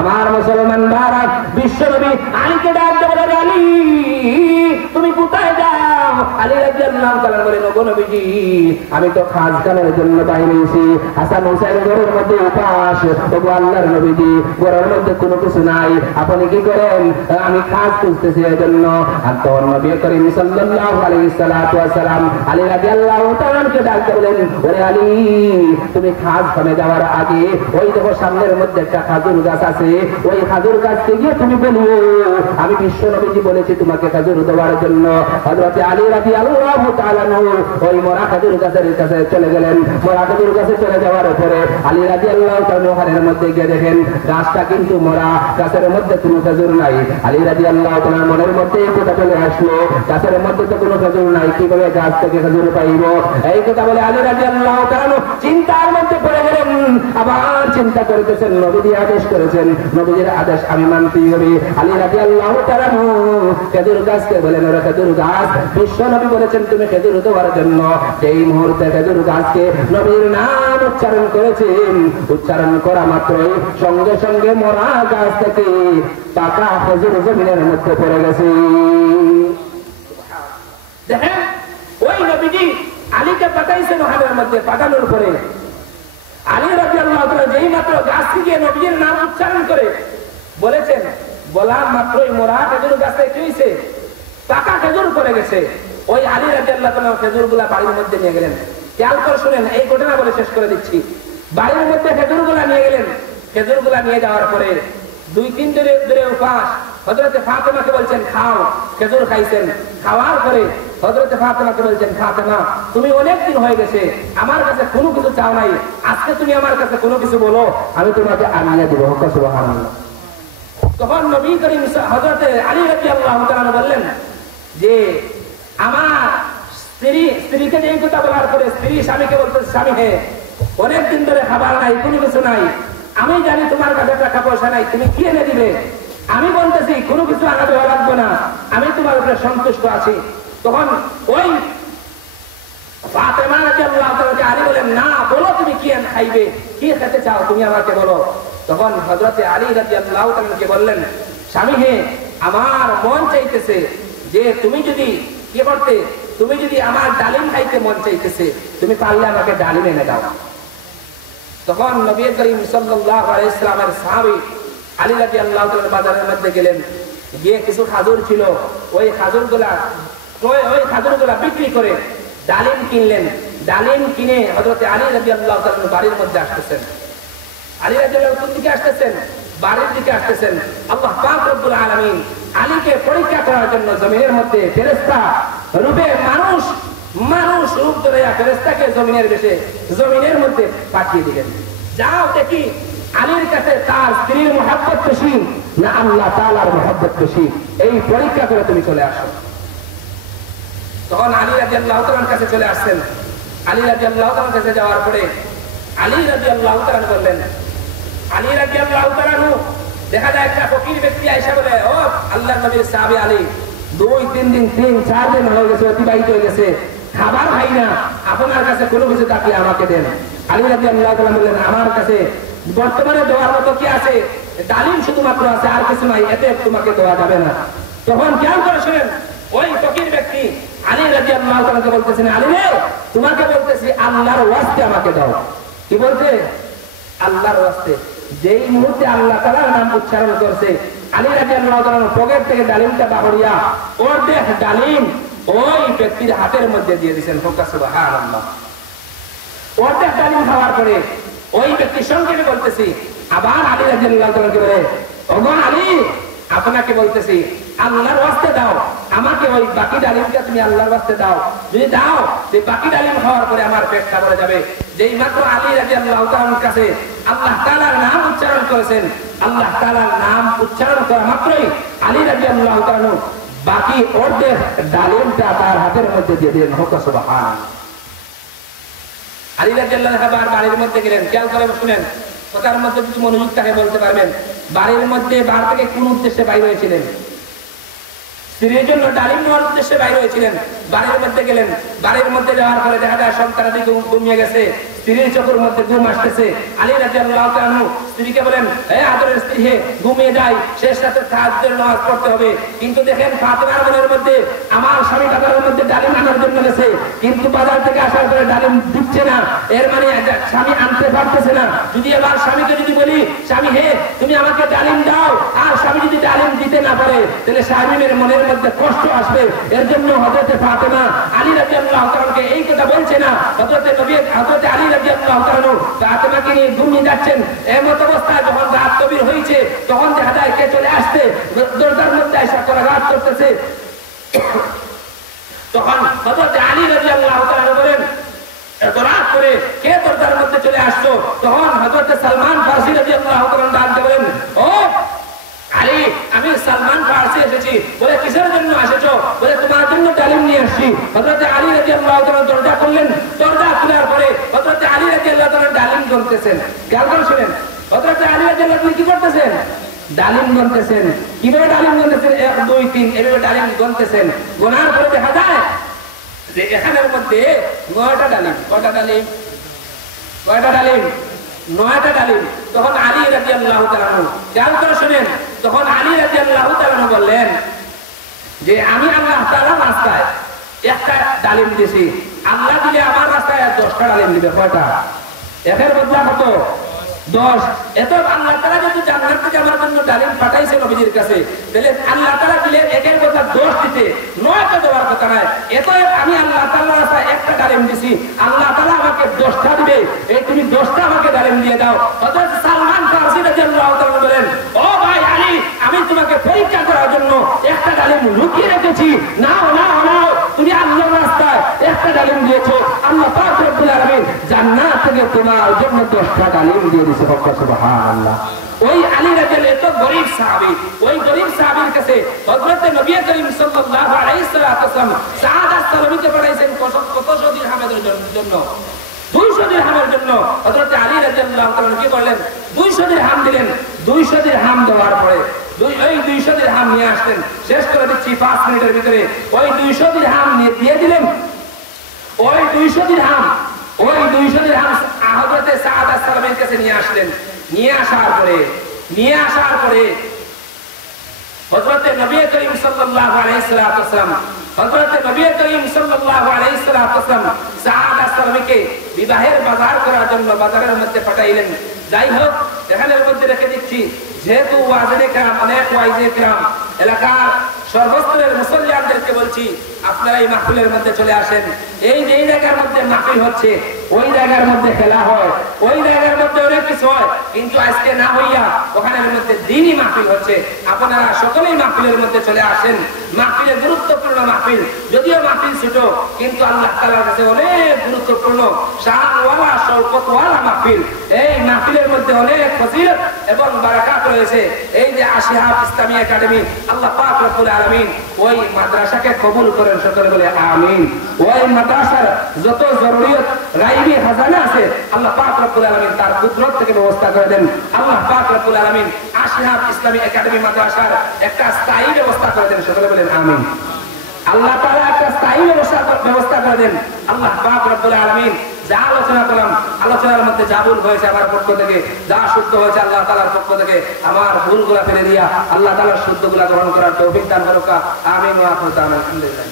আমার মুসলমান ভারত বিশ্বনবী আলীকে ডাক দেব, আলী তুমি কোথায় যাও? আলী রাদিয়াল্লাহু তাআলা বলেন, ওগো নবীজি, আমি তো খাস খানের জন্য বাইরে এসেছি। হাসান হুসাইন ঘরের মধ্যে উপাস। ওগো আল্লাহর নবীজি, ঘরের মধ্যে কোনো কিছু নাই, আপনি কি করেন? আমি খাস খুঁজতেছি এজন্য। আর তখন নবী করিম সাল্লাল্লাহু আলাইহি সাল্লাম আলী রাদিয়াল্লাহু তাআলাকে ডাক দিয়ে বলেন, ওরে আলী, তুমি খাস খানে যাওয়ার আগে ওই দেখো সামনের মধ্যে একটা খাজুর গাছ আছে, ওই খাজুর গাছকে গিয়ে তুমি বলিও আমি বিশ্ব নবীজি বলেছি তোমাকে খাজুর দেওয়ার জন্য। হযরত আলী রাদিয়াল্লাহু তাআলা ওই মরা খাজুর গাছের কাছে চলে গেলেন। মরা খাজুর গাছে চলে যাওয়ার পরে আলী রাদিয়াল্লাহু তাআলা ঘরের মধ্যে গিয়ে দেখেন গাছটা কিন্তু মরা, গাছের মধ্যে কোনো খাজুর নাই। আলী রাদিয়াল্লাহু তাআলা মনের মধ্যে কথা চলে আসলো, গাছের মধ্যে তো কোনো খাজুর নাই, কিভাবে গাছ থেকে খাজুর পাইব? এই কথা বলে আলী রাদিয়াল্লাহু তাআলা চিন্তার মধ্যে পড়ে গেলেন। আবার চিন্তা করতেছেন, নবীজি আদেশ করেছেন, নবীজির আদেশ আমি মানতেই হবে। আলী রাদিয়াল্লাহু তাআলা খেজুর গাছকে বলেন, ওরা খেজুর গাছ, বিশ্ব নবী বলেছেন তুমি খেজুর দেওয়ার জন্য। এই মুহূর্তে খেজুর গাছকে নবীর নাম উচ্চারণ করেছেন, উচ্চারণ করা মাত্রই সঙ্গে সঙ্গে মরা গাছ থেকে পাকা খেজুর জমিনের মধ্যে পড়ে গেছে। দেখেন ওই নবীজি আলীকে পাঠাইছেন, ওখানের মধ্যে পাঠানোর পরে আলী রাদিয়াল্লাহু তাআলা যেই মাত্র গাছ থেকে নবীর নাম উচ্চারণ করে বলেছেন, বলা মাত্রই মোরা খেজুর গাছে কি হয়েছে? পাকা খেজুর পড়ে গেছে। ওই আলী রাদিয়াল্লাহু তাআলা খেজুর গুলা বাড়ির মধ্যে নিয়ে গেলেন। খেয়াল করে শুনেন, এই ঘটনা বলে শেষ করে দিচ্ছি। বাড়ির মধ্যে খেজুর গুলা নিয়ে গেলেন। খেজুর গুলা নিয়ে যাওয়ার পরে 2-3 দিন ধরে উপাস। হযরতে ফাতেমাকে বলছেন খাও, খেজুর খাইছেন। খাওয়ার পরে হযরতে ফাতেমাকে বলছেন, ফাতেমা তুমি অনেক দিন হয়ে গেছে আমার কাছে কোনো কিছু চাও নাই, আজকে তুমি আমার কাছে কোনো কিছু বলো, আমি তোমাকে আনিয়ে দেব। সুবহানাল্লাহ। তখন নবী করিম হযরতে আলী রাদিয়াল্লাহু তাআলা বললেন যে আমার স্ত্রীকে এই কথা বলার পরে স্ত্রী স্বামীকে বলতেছে, স্বামী হে অনেক দিন ধরে খাবার নাই, কোনো কিছু নাই, আমি জানি তোমার কাছে টাকা পয়সা নাই, তুমি কি এনে দিবে? আমি বলতেছি কোনো কিছু আনা দেওয়া লাগবে না, আমি তোমার উপরে সন্তুষ্ট আছি। তখন ওই ফাতেমা রাদিয়াল্লাহু তাআলা আলী বলেন, না বলো তুমি কি খাইবে, কি খেতে চাও তুমি আমাকে বলো। তখন হযরতে আলী রাদিয়াল্লাহু তাআলাকে বললেন, স্বামী হে আমার মন চাইতেছে যে তুমি যদি কি করতে, তুমি যদি আমার ডালিম খাইতে মন চাইতেছে, তুমি পারলে আমাকে ডালিম এনে দাও। তখন নবী করিম সাল্লাল্লাহু আলাইহি ওয়াসাল্লামের সাহাবী আলী রাদিয়াল্লাহু তাআলা বাজারের মধ্যে গেলেন, গিয়ে কিছু খাজুর ছিল, ওই খাজুরগুলা বিক্রি করে ডালিম কিনলেন। ডালিম কিনে হযরতে আলী রাদিয়াল্লাহু তাআলা বাড়ির মধ্যে আসতেছেন। আলী রাদিয়াল্লাহু কোন দিকে আসতেছেন? বাড়ির দিকে আসতেছেন। আল্লাহ পাক রব্বুল আলামিন আলীকে পরীক্ষা করার জন্য জমিনের মধ্যে ফেরেশতা রূপে মানুষ রূপ ধরে ফেরেশতাকে জমিনের বেশে জমিনের মধ্যে পাঠিয়ে দিলেন। যাও দেখি আলীর কাছে তার স্ত্রীর মহব্বত বেশি না আল্লাহ তাআলার মহব্বত বেশি, এই পরীক্ষা করে তুমি চলে আসো। তখন আলী রাদিয়াল্লাহু তাআলার কাছে চলে আসছেন। আলী রাদিয়াল্লাহু তাআলার কাছে যাওয়ার পরে আলী রাদিয়াল্লাহু তাআলা বললেন, আলী রাদিয়াল্লাহু তাআলা দেখা যায় একটা ফকির ব্যক্তি আয়েশা বলে, ও আল্লাহর নবীর সাহাবী আলী, 2-3 দিন 3-4 দিন হয়ে গেছে, অতিবাহিত হয়ে গেছে, খাবার খাই না, আপনার কাছে কোনো কিছু থাকলে আমাকে দেন। আলী রাদিয়াল্লাহু তাআলা বললেন, আমার কাছে বর্তমানে দেওয়ার মতো কি আছে? ডালিম শুধুমাত্র আছে, আর কিছু নাই, এতে তোমাকে দেওয়া যাবে না। তখন খেয়াল করে শুনেন, ওই ফকির ব্যক্তি আলী রাদিয়াল্লাহু তাআলাকে বলতেছেন, আলী রে তোমাকে বলতেছি আল্লাহর ওয়াস্তে আমাকে দাও। কি বলতে? আল্লাহর ওয়াস্তে। যেই মুহূর্তে আল্লাহ তাআলার নাম উচ্চারণ করছে, আলী রাদিয়াল্লাহু তাআলার পকেট থেকে ডালিমটা বাহরিয়া অর্ধেক ডালিম ওই ব্যক্তির হাতের মধ্যে দিয়ে দিয়েছেন। সুবহানাল্লাহ। অর্ধেক ডালিম খাওয়ার পরে ওই ব্যক্তির সঙ্গে বলতেছি, আবার আলী রাদিয়াল্লাহু তাআলাকে বলে, ওগো আলী আপনাকে বলতেছি আল্লাহর ওয়াস্তে দাও, আমাকে ওই বাকি ডালিমটা তুমি আল্লাহর ওয়াস্তে দাও, যদি দাও এই বাকি ডালিম খাওয়ার পরে আমার পেটটা ভরে যাবে। যেই মাত্র আলী রাদিয়াল্লাহু তাআলার কাছে আল্লাহ তাআলার নাম উচ্চারণ করেছেন, আল্লাহ তাআলার নাম উচ্চারণ করা মাত্রই আলী রাদিয়াল্লাহু তাআলা বাকি অর্ধেক ডালিমটা তার হাতের মধ্যে দিয়ে দিলেন। সুবহানাল্লাহ। আলী রাদিয়াল্লাহু তাআলা বাড়ির মধ্যে গেলেন। খেয়াল করে শুনেন, কথার মধ্যে কিছু মনোযোগ থাকে বলতে পারবেন। বাড়ির মধ্যে বার থেকে কোন উদ্দেশ্যে বাইরে হয়েছিলেন? স্ত্রীর জন্য ডালিম নেওয়ার উদ্দেশ্যে বাইরে হয়েছিলেন। বাড়ির মধ্যে গেলেন। বাড়ির মধ্যে যাওয়ার পরে দেখা যায় সন্তানাদি ঘুমিয়ে গেছে, স্ত্রীর চোখের মধ্যে ঘুম আসতেছে। আলী রাদিয়াল্লাহু তাআলা আনহু স্ত্রীকে বলেন, হে আদরের স্ত্রী, হে ঘুমিয়ে যাই, শেষ রাতে তাহাজ্জুদের নামাজ পড়তে হবে। কিন্তু দেখেন ফাতেমার মনের মধ্যে, আমার স্বামী বাজারের মধ্যে ডালিম আনার জন্য গেছে, কিন্তু বাজার থেকে আসার পরে ডালিম দিচ্ছে না, এর মানে স্বামী আনতে পারতেছে না। যদি এবার স্বামীকে যদি বলি, স্বামী হে তুমি আমাকে ডালিম দাও, আর স্বামী যদি ডালিম দিতে না পারে, তাহলে স্বামীর মনের মধ্যে কষ্ট আসবে। এর জন্য হযরতে ফাতেমা আলী রাদিয়াল্লাহু তাআলাকে এই কথা বলছে না। হযরতে আলী রাদিয়াল্লাহু তাআলা ফাতেমাকে নিয়ে ঘুমিয়ে যাচ্ছেন। এমত অবস্থায় যখন রাত গভীর হয়েছে, তখন দেখা যায় কে চলে আসছে, দরজার মধ্যে এসে করাঘাত করতেছে। তখন হযরতে আলী রাদিয়াল্লাহু তাআলা বলেন, এত রাত করে কে দরজার মধ্যে চলে আসছো? তখন হযরতে সালমান ফারসি রাদিয়াল্লাহু তাআলা ডাকতে বলেন, ও আলী, আমি সালমান ফারসি এসেছি। বলে কিসের জন্য এসেছো? বলে তোমার জন্য ডালিম নিয়ে আসছি। হযরতে আলী রাদিয়াল্লাহু তাআলা দরজা খুললেন। দরজা খোলার পরে হযরতে আলী রাদিয়াল্লাহু তাআলা ডালিম গুনতেছেন। খেয়াল করে শুনেন, হযরতে আলী রাদিয়াল্লাহু তাআলা কি করতেছেন? ডালিম গুনতেছেন। কিভাবে ডালিম গুনতেছেন? 1 2 3 এভাবে ডালিম গুনতেছেন। গোনার পরে দেখা যায় যে এখানের মধ্যে 9টা ডালিম। কয়টা ডালিম? 9টা ডালিম। তখন আলী রাদিয়াল্লাহু তাআলা খেয়াল করে শুনেন, তখন আলী রাদিয়াল্লাহু তাআলা বললেন যে আমি আল্লাহ তাআলার রাস্তায় একটা ডালিম দিছি, আল্লাহ দিলে আমার রাস্তায় 10টা ডালিম দিবে। কয়টা? একের বদলা কত? 10। এত আল্লাহ তাআলা যদি জান্নাত থেকে আমার জন্য ডালিম পাঠাইছে নবীজির কাছে, তাহলে আল্লাহ তাআলা দিলে একের বদলা 10 দিতে, 9 তো দেওয়ার কথা নয়। এত আমি আল্লাহ তাআলার রাস্তায় একটা ডালিম দিছি, আল্লাহ তাআলা আমাকে 10টা দিবে, এই তুমি 10টা আমাকে ডালিম দিয়ে দাও। হযরত সালমান ফারসি রাদিয়াল্লাহু তাআলা বলেন, ও ভাই আলী, আমি তোমাকে পরীক্ষা করার জন্য একটা ডালিম লুকিয়ে রেখেছি, নাও নাও নাও, তুমি আল্লাহর রাস্তায় একটা ডালিম দিয়েছো, আল্লাহ পাক রব্বুল আলামিন জান্নাত থেকে তোমার জন্য 10টা ডালিম দিয়ে দিয়েছে। সুবহানাল্লাহ। ওই আলী রাদিয়াল্লাহু এত গরীব সাহাবী, ওই গরীব সাহাবীর কাছে হযরত নবী করিম সাল্লাল্লাহু আলাইহি ওয়াসাল্লাম সাহাদাত সালামীকে পাঠাইছেন কত দিরহামের জন্য? 200 দিরহামের জন্য। হযরত আলী রাদিয়াল্লাহু তাআলা কি করলেন? 200 দিরহাম দিলেন। 200 দিরহাম দেওয়ার পরে ওই 200 দিরহাম নিয়ে আসলেন। শেষ করে দিচ্ছি 5 মিনিটের ভিতরে। ওই 200 দিরহাম দিয়ে দিলেন। ওই 200 দিরহাম হযরত সাহাদাত সালামের কাছে নিয়ে আসলেন। নিয়ে আসার পরে হযরত নবী করিম সাল্লাল্লাহু আলাইহি ওয়াসাল্লাম সাহাদাত সালামকে বিবাহের বাজার করার জন্য বাজারের মধ্যে পাঠাইলেন। যাই হোক, এখানের মধ্যে রেখে দিচ্ছি, যেহেতু ওয়াজিনে কেরাম, অনেক ওয়াইজে কেরাম, এলাকার সর্বস্তরের মুসল্লিয়ানদেরকে বলছি, আপনারা এই মাহফিলের মধ্যে চলে আসেন। এই যে জায়গার মধ্যে মাহফিল হচ্ছে, ওই জায়গার মধ্যে খেলা হয়, ওই জায়গার মধ্যে অনেক কিছু হয়, কিন্তু আজকে না হইয়া ওখানের মধ্যে দিনই মাহফিল হচ্ছে। আপনারা সকলেই মাহফিলের মধ্যে চলে আসেন। মাহফিলের গুরুত্বপূর্ণ মাহফিল, যদিও মাহফিল ছোট, কিন্তু আল্লাহ তাআলার কাছে অনেক গুরুত্বপূর্ণ, শানওয়ালা, শওকতওয়ালা মাহফিল। এই মাহফিলের মধ্যে অনেক ফজিলত এবং বারাকাত রয়েছে। এই যে আশিহাব ইসলামী একাডেমি, আল্লাহ পাক রব্বুল আলামিন ওই মাদ্রাসাকে কবুল করেন, সকলে বলে আমিন। ওই মাদ্রাসার যত জরুরিয়ত গায়বী খাজানা আছে, আল্লাহ পাক রব্বুল আলামিন তার কুদরত থেকে ব্যবস্থা করে দেন। আল্লাহ পাক রব্বুল আলামিন আশিহাব ইসলামী একাডেমি মাদ্রাসার একটা স্থায়ী ব্যবস্থা করে দেন, সকলে বলেন আমিন। আল্লাহ তাআলা একটা স্থায়ী ব্যবস্থা করে দেন। আল্লাহ পাক রব্বুল আলামিন যা আলোচনা করলাম, আলোচনার মধ্যে যা ভুল হয়েছে আমার পক্ষ থেকে, যা শুদ্ধ হয়েছে আল্লাহ তাআলার পক্ষ থেকে, আমার ভুলগুলা ফেলে দিয়া আল্লাহ তাআলার শুদ্ধগুলা গ্রহণ করার তৌফিক দান করুক। আমিন ওয়া আখিরু দাওয়ানা আলহামদুলিল্লাহ।